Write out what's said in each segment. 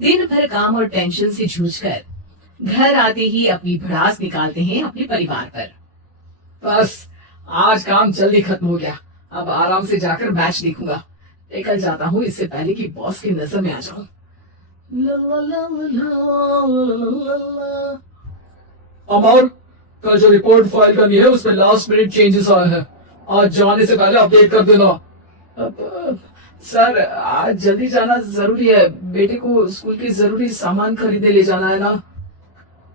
दिन भर काम और टेंशन से जूझकर घर आते ही अपनी भड़ास निकालते हैं अपने परिवार पर। बस आज काम जल्दी खत्म हो गया, अब आराम से जाकर मैच देखूंगा। निकल जाता हूँ इससे पहले कि बॉस की नजर में आ जाऊं। ला ला ला ला ला ला ला। अमर, कल जो रिपोर्ट फाइल करनी है उसमें लास्ट मिनट चेंजेस आए हैं, आज जाने से पहले अपडेट कर देना। सर आज जल्दी जाना जरूरी है, बेटे को स्कूल के जरूरी सामान खरीदने ले जाना है ना।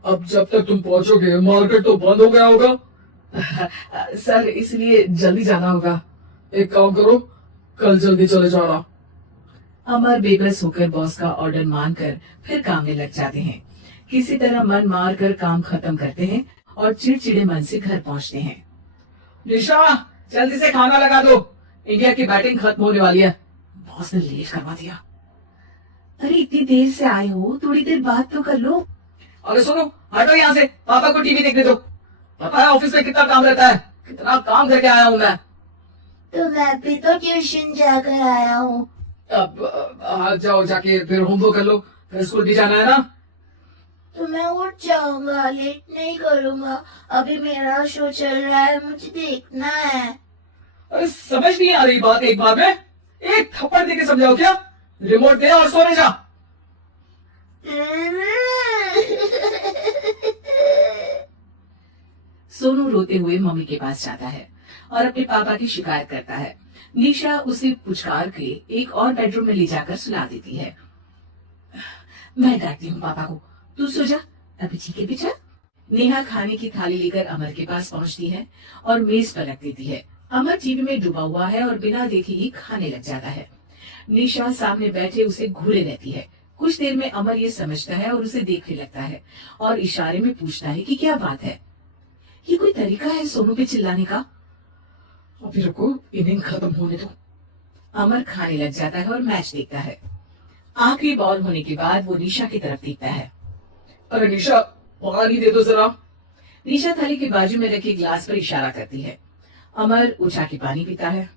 अब जब तक तुम पहुंचोगे मार्केट तो बंद हो गया होगा। सर इसलिए जल्दी जाना होगा। एक काम करो, कल जल्दी चले जाना। अमर बेबस होकर बॉस का ऑर्डर मानकर फिर काम में लग जाते हैं। किसी तरह मन मार कर काम खत्म करते हैं और चिड़चिड़े मन से घर पहुंचते हैं। निशा जल्दी से खाना लगा दो, इंडिया की बैटिंग खत्म होने वाली है। बॉस ने लेट करवा दिया। अरे इतनी देर से आए हो, थोड़ी देर बात तो कर लो। अरे सुनो, हटो यहाँ से, पापा को टीवी देखने दो। पता है ऑफिस में कितना काम रहता है, कितना काम करके आया हूँ मैं। तो मैं भी तो ट्यूशन जाकर आया हूँ। अब जाओ, जाके फिर होमवर्क कर लो, फिर स्कूल भी जाना है ना। तो मैं उठ जाऊंगा, लेट नहीं करूंगा। अभी मेरा शो चल रहा है, मुझे देखना है। अरे समझ नहीं आ रही बात एक बार में, एक थप्पड़ देके समझाओ क्या। रिमोट दे और सोने जा। सोनू रोते हुए मम्मी के पास जाता है और अपने पापा की शिकायत करता है। निशा उसे पुचकार के एक और बेडरूम में ले जाकर सुला देती है। मैं डांटती हूँ पापा को, तू सो जा, अभी ठीक है बेटा। नेहा खाने की थाली लेकर अमर के पास पहुंचती है और मेज पर रख देती है। अमर टीवी में डूबा हुआ है और बिना देखे ही खाने लग जाता है। निशा सामने बैठे उसे घूरे रहती है। कुछ देर में अमर ये समझता है और उसे देखने लगता है और इशारे में पूछता है कि क्या बात है। ये कोई तरीका है सोनू पे चिल्लाने का? अभी रुको, इनिंग खत्म होने दो। अमर खाने लग जाता है और मैच देखता है। आखिरी बॉल होने के बाद वो निशा की तरफ देखता है। अरे निशा, पानी दे दो जरा। निशा थाली के बाजू में रखे ग्लास पर इशारा करती है। अमर उठा के पानी पीता है।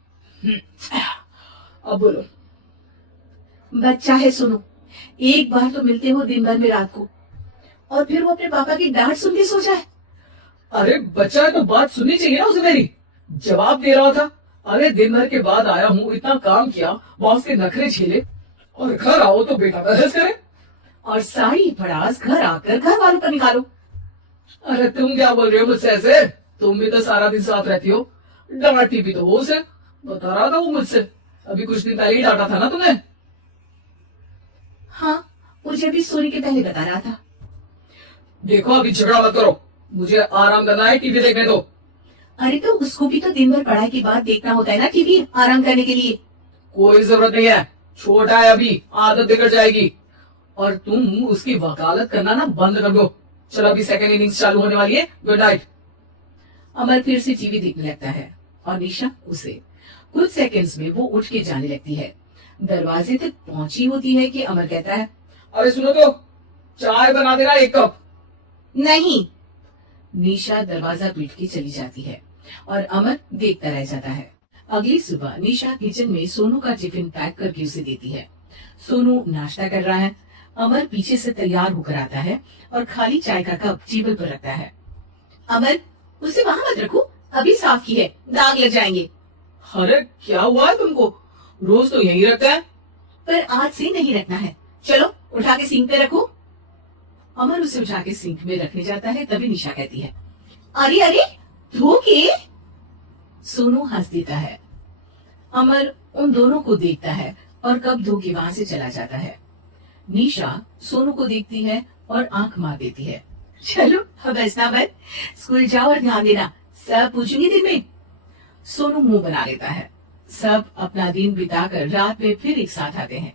अब बोलो। बच्चा है सोनू, एक बार तो मिलते हो दिन भर में रात को, और फिर वो अपने पापा की डांट सुन के सो जाए। अरे बच्चा है तो बात सुननी चाहिए ना उसे मेरी। जवाब दे रहा था। अरे दिन भर के बाद आया हूँ, इतना काम किया, बॉस के नखरे झेले, और घर आओ तो बेटा बहस करे और सारी भड़ास घर आकर घर वालों पर निकालो। अरे तुम क्या बोल रहे हो मुझसे ऐसे? तुम भी तो सारा दिन साथ रहती हो, डांटती भी तो वो उसे। बता रहा था वो मुझसे, अभी कुछ दिन पहले ही डांटा था ना तुमने। हाँ, मुझे अभी सोने के पहले बता रहा था। देखो अभी झगड़ा मत करो, मुझे आराम करना है, टीवी देखने दो। अरे तो उसको भी तो दिन भर पढ़ाई के बाद देखना होता है ना टीवी, आराम करने के लिए। कोई जरूरत नहीं है, छोटा है अभी, आदत बिगड़ जाएगी। और तुम उसकी वकालत करना ना बंद कर दो। चलो अभी सेकंड इनिंग्स चालू होने वाली है, गुड नाइट। अमर फिर से टीवी देखने लगता है और निशा उसे। कुछ सेकंड्स में वो उठ के जाने लगती है। दरवाजे तक पहुंची होती है कि अमर कहता है, अरे सुनो तो, चाय बना देना 1 कप। नहीं। निशा दरवाजा पीट के चली जाती है और अमर देखता रह जाता है। अगली सुबह निशा किचन में सोनू का टिफिन पैक करके उसे देती है। सोनू नाश्ता कर रहा है। अमर पीछे से तैयार होकर आता है और खाली चाय का कप टेबल पर रखता है। अमर, उसे वहाँ मत रखो, अभी साफ की है, दाग लग जाएंगे। अरे क्या हुआ है तुमको? रोज तो यही रखता है। पर आज से नहीं रखना है, चलो उठा के सिंक पे रखो। अमर उसे उठा के सिंक में रखने जाता है, तभी निशा कहती है, अरे अरे धो के। सोनू हंस देता है। अमर उन दोनों को देखता है और कप धो के वहां से चला जाता है। निशा सोनू को देखती है और आंख मार देती है। चलो अब ऐसा मत, स्कूल जाओ और ध्यान देना, सब पूछूंगी दिन में। सोनू मुंह बना लेता है। सब अपना दिन बिताकर रात में फिर एक साथ आते हैं।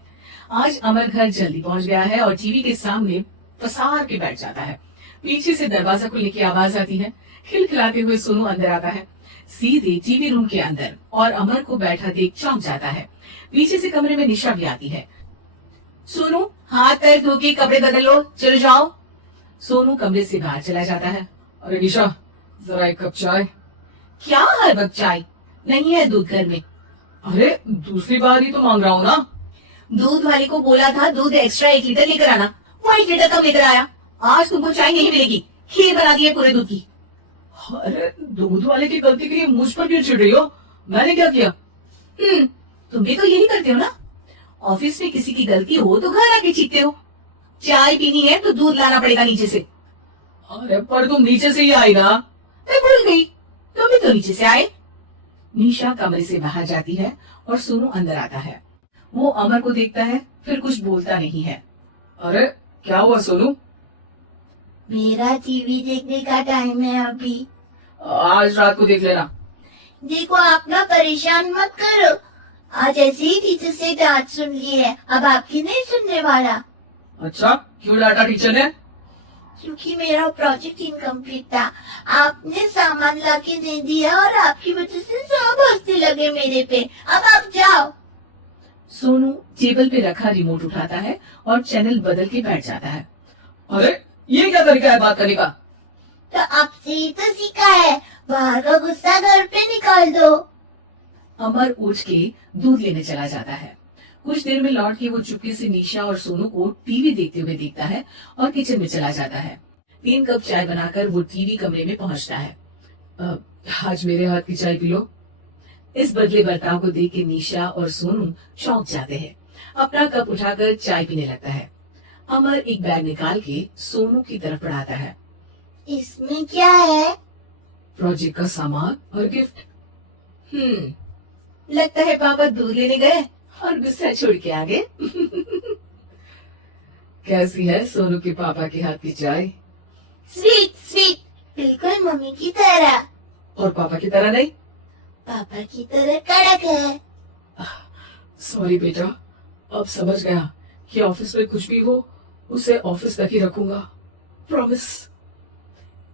आज अमर घर जल्दी पहुंच गया है और टीवी के सामने पसार के बैठ जाता है। पीछे से दरवाजा खुलने की आवाज आती है। खिलखिलाते हुए सोनू अंदर आता है, सीधे टीवी रूम के अंदर, और अमर को बैठा देख चौंक जाता है। पीछे से कमरे में निशा भी आती है। सोनू, हाथ पैर धो के कपड़े बदल लो, चलो जाओ। सोनू कमरे से बाहर चला जाता है। अरे निशा, जरा 1 कप चाय। क्या हर वक्त चाय? नहीं है दूध घर में। अरे दूसरी बार ही तो मांग रहा हूँ ना। दूध वाले को बोला था दूध एक्स्ट्रा 1 लीटर लेकर आना, वो 1 लीटर कम लेकर आया। आज तुमको चाय नहीं मिलेगी, खीर बना दी है पूरे दूध की। अरे दूध वाले की गलती के लिए मुझ पर क्यों चिढ़ रही हो? मैंने क्या किया? तुम भी तो यही करते हो ना। ऑफिस में किसी की गलती हो तो घर आके चीखते हो। चाय पीनी है तो दूध लाना पड़ेगा नीचे से। अरे पर तुम नीचे से ही आई ना। मैं भूल गई, तुम भी तो नीचे से आए। निशा कमरे से बाहर जाती है और सोनू अंदर आता है। वो अमर को देखता है, फिर कुछ बोलता नहीं है। अरे क्या हुआ सोनू? मेरा टीवी देखने का टाइम है अभी। आज रात को देख लेना। देखो आप ना परेशान मत करो। आज ऐसे ही टीचर से डांट सुन ली है, अब आपकी नहीं सुनने वाला। अच्छा क्यों डांटा टीचर ने? क्योंकि मेरा प्रोजेक्ट इनकम्प्लीट था। आपने सामान लाके दे दिया और आपकी वजह से सब हंसने लगे मेरे पे। अब आप जाओ। सोनू टेबल पे रखा रिमोट उठाता है और चैनल बदल के बैठ जाता है। अरे ये क्या तरीका है बात करने का? तो आपसे ही तो सीखा है, बाहर का गुस्सा घर पे निकाल दो। अमर उठ के दूध लेने चला जाता है। कुछ देर में लौट के वो चुपके से निशा और सोनू को टीवी देखते हुए देखता है और किचन में चला जाता है। 3 कप चाय बनाकर वो टीवी कमरे में पहुंचता है। आज मेरे हाथ की चाय पी लो। इस बदले बर्ताव को देख के निशा और सोनू चौंक जाते हैं। अपना कप उठाकर चाय पीने लगता है। अमर एक बैग निकाल के सोनू की तरफ बढ़ाता है। इसमें क्या है? प्रोजेक्ट का सामान और गिफ्ट। लगता है पापा दूध लेने गए और गुस्सा छोड़ के आ गए। कैसी है सोनू के पापा के हाथ की चाय? स्वीट स्वीट, बिल्कुल मम्मी की तरह। और पापा की तरह नहीं? पापा की तरह कड़क है। सॉरी बेटा, अब समझ गया कि ऑफिस में कुछ भी हो उसे ऑफिस तक ही रखूंगा, प्रॉमिस।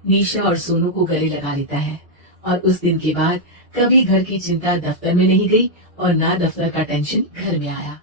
निशा और सोनू को गले लगा लेता है और उस दिन के बाद कभी घर की चिंता दफ्तर में नहीं गई और ना दफ्तर का टेंशन घर में आया।